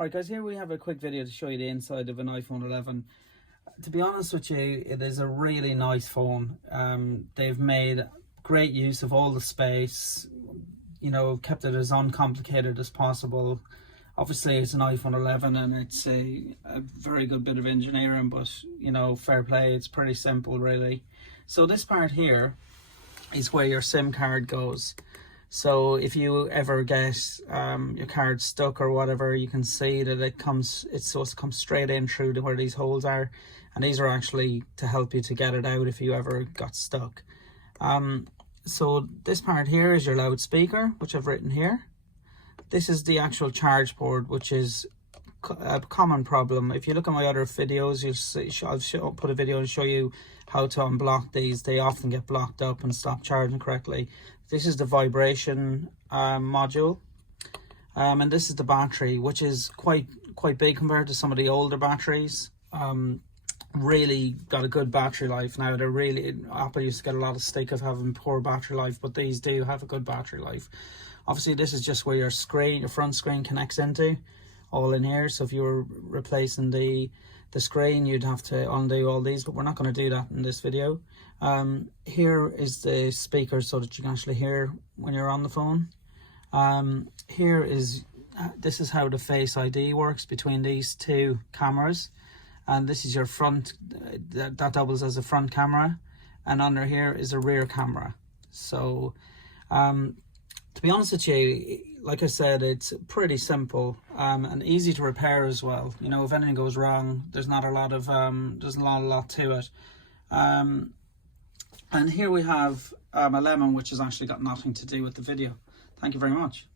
Alright guys, here we have a quick video to show you the inside of an iPhone 11. To be honest with you, it is a really nice phone. They've made great use of all the space, you know, kept it as uncomplicated as possible. Obviously it's an iPhone 11 and it's a very good bit of engineering, but you know, fair play, it's pretty simple really. So this part here is where your SIM card goes. So if you ever get your card stuck or whatever, you can see that it's supposed to come straight in through to where these holes are, and these are actually to help you to get it out if you ever got stuck. So this part here is your loudspeaker, which I've written here. This is the actual charge port, which is a common problem. If you look at my other videos, you'll see, I'll put a video and show you how to unblock these. They often get blocked up and stop charging correctly. This is the vibration module, and this is the battery, which is quite big compared to some of the older batteries. Really got a good battery life now. Apple used to get a lot of stick of having poor battery life, but these do have a good battery life. Obviously this is just where your front screen connects into, all in here. So if you were replacing the screen, you'd have to undo all these, but we're not going to do that in this video. Here is the speaker so that you can actually hear when you're on the phone. This is how the Face ID works between these two cameras, and this is your front, that doubles as a front camera, and under here is a rear camera. So to be honest with you, like I said, it's pretty simple and easy to repair as well. You know, if anything goes wrong, there's not a lot of to it. And here we have a lemon, which has actually got nothing to do with the video. Thank you very much.